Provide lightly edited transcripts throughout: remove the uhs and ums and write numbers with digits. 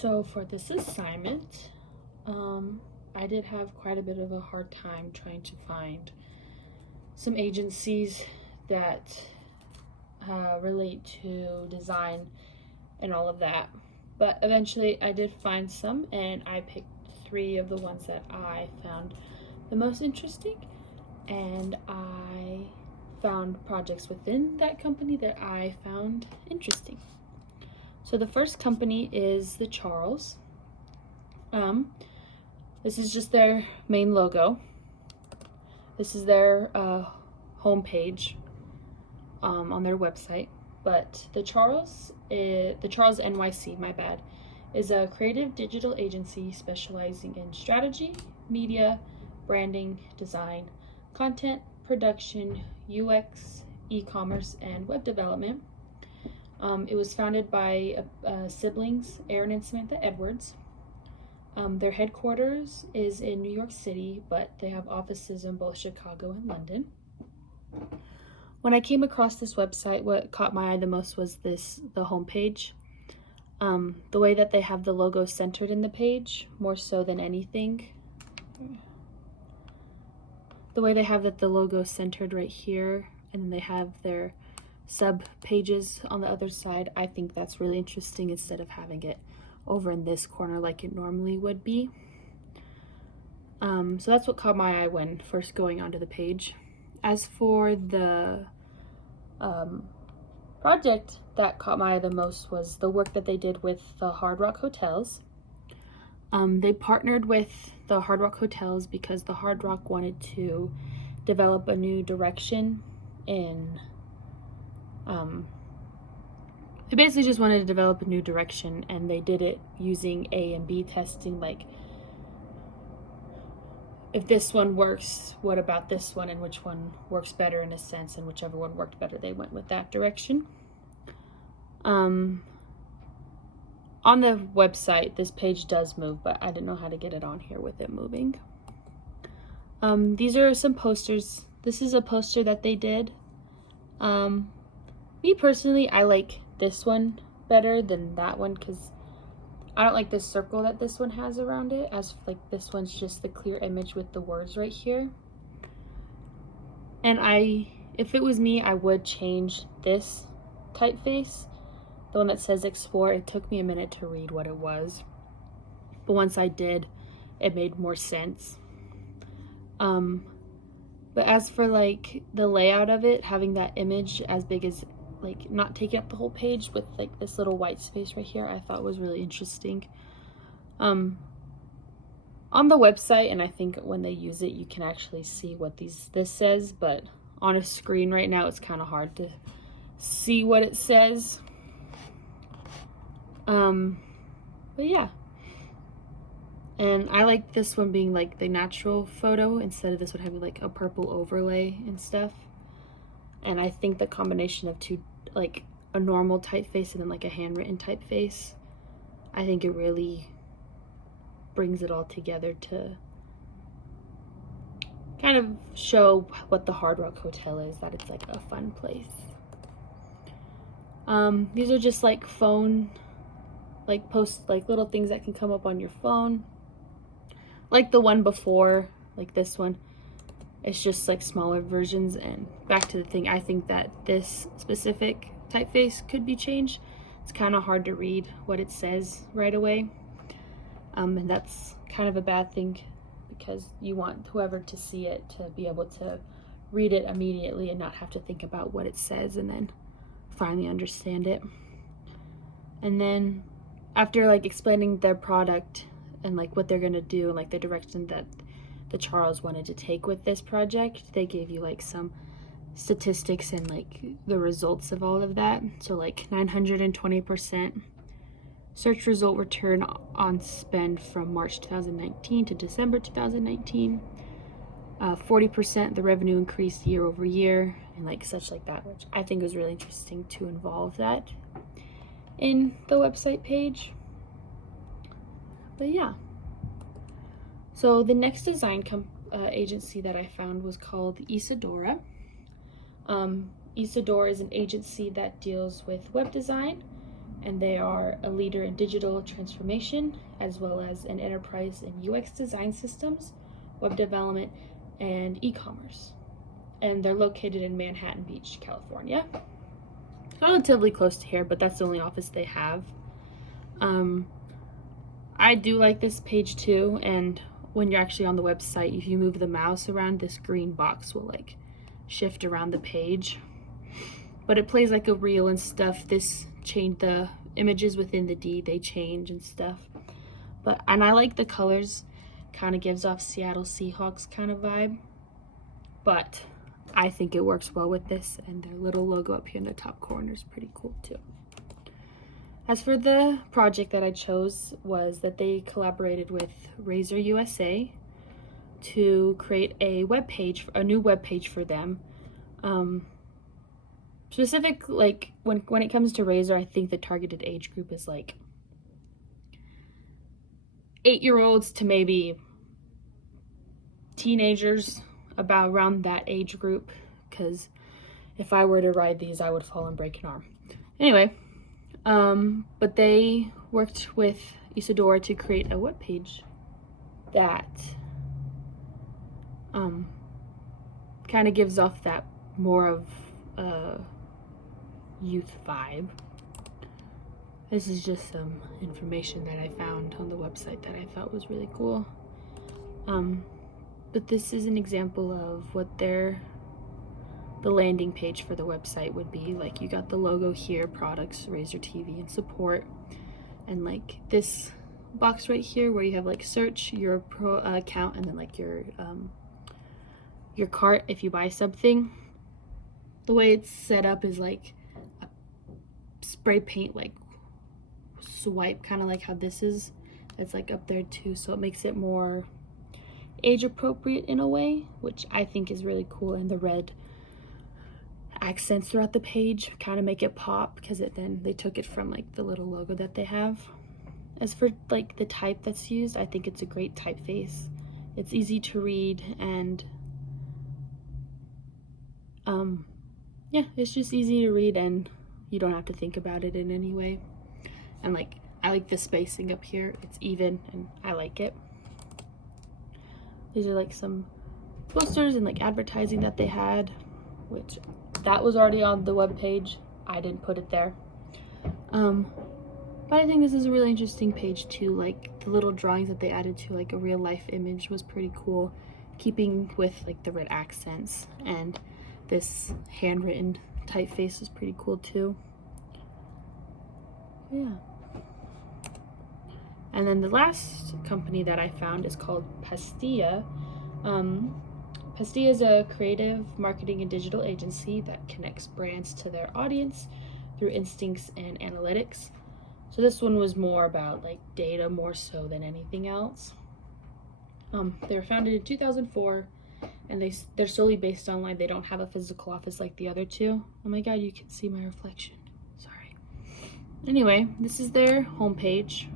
So for this assignment, I did have quite a bit of a hard time trying to find some agencies that relate to design and all of that. But eventually I did find some, and I picked 3 of the ones that I found the most interesting, and I found projects within that company that I found interesting. So the first company is the Charles. This is just their main logo. This is their homepage on their website. But the Charles NYC, my bad, is a creative digital agency specializing in strategy, media, branding, design, content production, UX, e-commerce, and web development. It was founded by siblings Aaron and Samantha Edwards. Their headquarters is in New York City, but they have offices in both Chicago and London. When I came across this website, what caught my eye the most was the homepage. The way that they have the logo centered in the page, more so than anything. The way they have the logo centered right here, and then they have their sub pages on the other side. I think that's really interesting instead of having it over in this corner like it normally would be. So that's what caught my eye when first going onto the page. As for the project that caught my eye the most was the work that they did with the Hard Rock Hotels. They partnered with the Hard Rock Hotels because the Hard Rock wanted to develop a new direction in they basically just wanted to develop a new direction, and they did it using A and B testing, like if this one works, what about this one, and which one works better in a sense, and whichever one worked better, they went with that direction. On the website, this page does move, but I didn't know how to get it on here with it moving. These are some posters. This is a poster that they did. Me personally, I like this one better than that one because I don't like this circle that this one has around it, as like this one's just the clear image with the words right here. And if it was me, I would change this typeface, the one that says explore. It took me a minute to read what it was, but once I did, it made more sense. But as for like the layout of it, having that image as big as, like, not taking up the whole page with like this little white space right here, I thought was really interesting. On the website, and I think when they use it, you can actually see what this says, but on a screen right now, it's kind of hard to see what it says. But yeah. And I like this one being like the natural photo instead of this one having like a purple overlay and stuff. And I think the combination of two, like a normal typeface and then like a handwritten typeface, I think it really brings it all together to kind of show what the Hard Rock Hotel is, that it's like a fun place. These are just like phone, like post, like little things that can come up on your phone. Like the one before, like this one, it's just like smaller versions. And back to the thing, I think that this specific typeface could be changed. It's kind of hard to read what it says right away. And that's kind of a bad thing because you want whoever to see it to be able to read it immediately and not have to think about what it says and then finally understand it. And then after like explaining their product and like what they're gonna do and like the direction that the Charles wanted to take with this project, they gave you like some statistics and like the results of all of that. So like 920% search result return on spend from March 2019 to December 2019. 40% the revenue increased year over year, and like such like that, which I think was really interesting to involve that in the website page. But yeah. So the next design agency that I found was called Isadora. Isadora is an agency that deals with web design and they are a leader in digital transformation as well as an enterprise in UX design systems, web development, and e-commerce. And they're located in Manhattan Beach, California. Relatively close to here, but that's the only office they have. I do like this page too, and when you're actually on the website, if you move the mouse around, this green box will like shift around the page. But it plays like a reel and stuff. This change, the images within the D, they change and stuff. And I like the colors, kind of gives off Seattle Seahawks kind of vibe. But I think it works well with this, and their little logo up here in the top corner is pretty cool too. As for the project that I chose was that they collaborated with Razer USA to create a new web page for them. Specific, like when it comes to Razer, I think the targeted age group is like 8-year-olds to maybe teenagers, about around that age group, because if I were to ride these, I would fall and break an arm. Anyway, but they worked with Isadora to create a web page that kind of gives off that more of youth vibe. This is just some information that I found on the website that I thought was really cool. But this is an example of what the landing page for the website would be. Like, you got the logo here, products, Razer TV, and support, and like this box right here where you have like search, your pro account, and then like your cart if you buy something. The way it's set up is like a spray paint like swipe, kind of like how this is. It's like up there too, so it makes it more age appropriate in a way, which I think is really cool. And the red accents throughout the page kind of make it pop, because then they took it from like the little logo that they have. As for like the type that's used, I think it's a great typeface. It's easy to read, and yeah, it's just easy to read, and you don't have to think about it in any way. And like, I like the spacing up here, it's even, and I like it. These are like some posters and like advertising that they had, which that was already on the web page. I didn't put it there. But I think this is a really interesting page too. Like, the little drawings that they added to like a real life image was pretty cool, keeping with like the red accents, and this handwritten typeface is pretty cool too. Yeah. And then the last company that I found is called Pastilla. Pastilla is a creative marketing and digital agency that connects brands to their audience through instincts and analytics. So this one was more about like data more so than anything else. They were founded in 2004, and they're solely based online. They don't have a physical office like the other two. Oh my god, you can see my reflection. Sorry. Anyway, this is their homepage.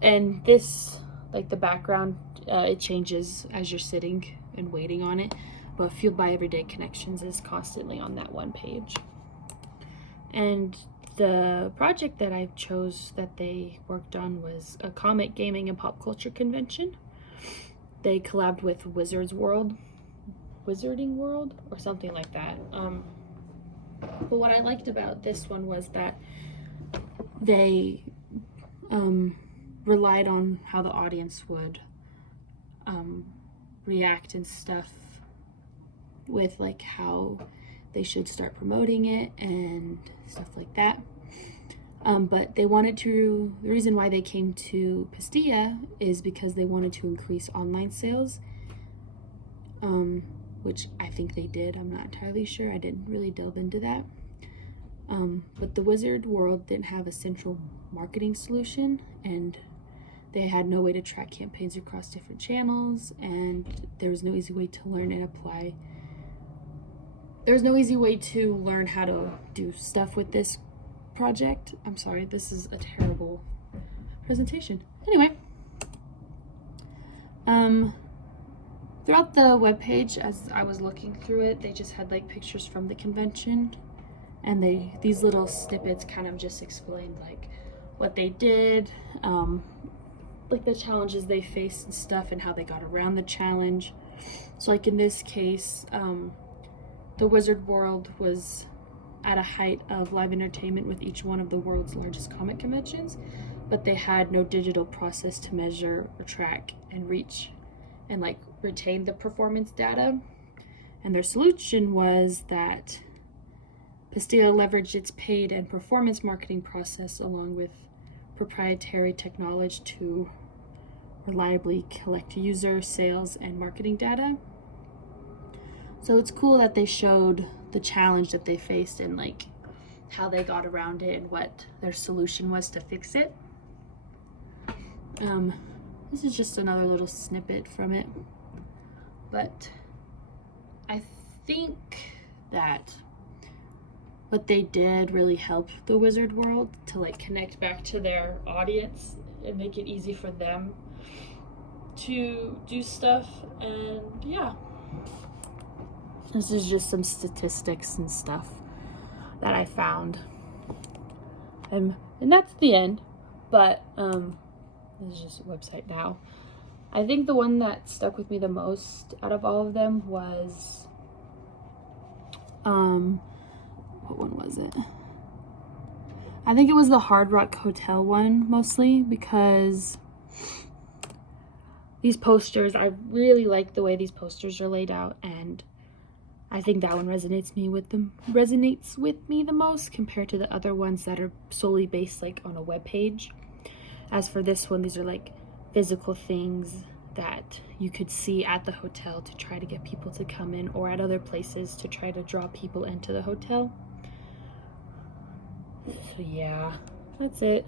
And this, like the background, it changes as you're sitting and waiting on it. But Fueled by Everyday Connections is constantly on that one page. And the project that I chose that they worked on was a comic, gaming, and pop culture convention. They collabed with Wizarding World, or something like that. But what I liked about this one was that they relied on how the audience would react and stuff, with like how they should start promoting it and stuff like that. But they wanted to, the reason why they came to Pastilla is because they wanted to increase online sales, which I think they did. I'm not entirely sure. I didn't really delve into that. But the Wizard World didn't have a central marketing solution, and they had no way to track campaigns across different channels, and there was no easy way to learn and apply. There was no easy way to learn how to do stuff with this project. I'm sorry, this is a terrible presentation. Anyway, throughout the webpage, as I was looking through it, they just had like pictures from the convention, and these little snippets kind of just explained like what they did, like the challenges they faced and stuff, and how they got around the challenge. So like in this case, the Wizard World was at a height of live entertainment with each one of the world's largest comic conventions, but they had no digital process to measure or track and reach and like retain the performance data. And their solution was that Pastilla leveraged its paid and performance marketing process along with proprietary technology to reliably collect user, sales, and marketing data. So it's cool that they showed the challenge that they faced and like how they got around it and what their solution was to fix it. This is just another little snippet from it, but I think that what they did really helped the Wizard World to like connect back to their audience and make it easy for them to do stuff. And yeah, this is just some statistics and stuff that I found, and that's the end. But this is just a website now. I think the one that stuck with me the most out of all of them was what one was it? I think it was the Hard Rock Hotel one, mostly because these posters, I really like the way these posters are laid out, and I think that one resonates with me the most compared to the other ones that are solely based like on a web page. As for this one, these are like physical things that you could see at the hotel to try to get people to come in, or at other places to try to draw people into the hotel. So yeah, that's it.